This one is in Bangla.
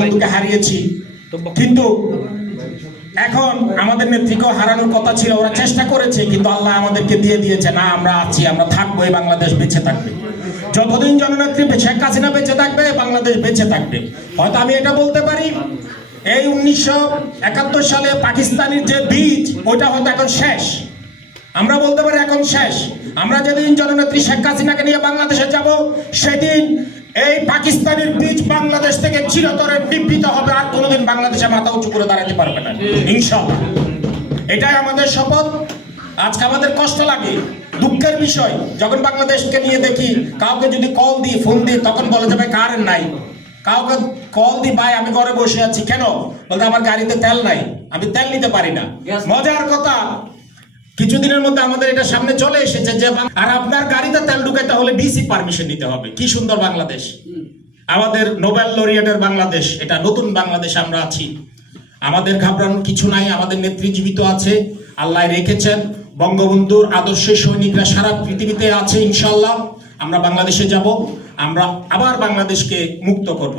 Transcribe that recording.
বন্ধুকে হারিয়েছি, কিন্তু এখন আমাদের নেত্রীকেও হারানোর কথা ছিল। ওরা চেষ্টা করেছে, কিন্তু আল্লাহ আমাদেরকে দিয়ে দিয়েছে। না, আমরা আছি, আমরা থাকবো, এই বাংলাদেশ বেঁচে থাকবে। যতদিন জননেত্রী শেখ হাসিনা বেঁচে থাকবে, বাংলাদেশ বেঁচে থাকবে। হয়তো আমি এটা বলতে পারি, এই 1971 সালে পাকিস্তানের যে বীজ, ওটা হয়তো এখন শেষ। আমরা বলতে পারি এখন শেষ। আমরা যেদিন জননেত্রী শেখ হাসিনাকে নিয়ে বাংলাদেশে যাব, সেদিন এই পাকিস্তানের বীজ বাংলাদেশ থেকে চিরতরে নিবৃত হবে, আর কোনোদিন বাংলাদেশে মাথা উঁচু করে দাঁড়াতে পারবে না, ইনশাআল্লাহ। এটাই আমাদের শপথ। আজকে আমাদের কষ্ট লাগে, দুঃখের বিষয়, যখন বাংলাদেশকে নিয়ে দেখি, কাউকে যদি কল দিই, ফোন দিই, তখন বলে যাবে কারেন্ট নাই। কাউকে কল দিই, ভাই আমি ঘরে বসে আছি, কেন? বলতে আমার গাড়িতে তেল নাই, আমি তেল নিতে পারি না। মজার কথা, কিছুদিনের মধ্যে আমাদের এটা সামনে চলে এসেছে যে আর আপনার গাড়িতে তেল ঢুকাইতে হলে ডিসি পারমিশন নিতে হবে। কি সুন্দর বাংলাদেশ, আমাদের নোবেল লরিয়েটের বাংলাদেশ। এটা নতুন বাংলাদেশ আমরা আছি। আমাদের ঘাবড়ানোর কিছু নাই, আমাদের নেত্রী জীবিত আছে, আল্লাহ রেখেছেন। বঙ্গবন্ধুর আদর্শের সৈনিকরা সারা পৃথিবীতে আছে, ইনশাআল্লাহ। আমরা বাংলাদেশে যাব, আমরা আবার বাংলাদেশকে মুক্ত করব।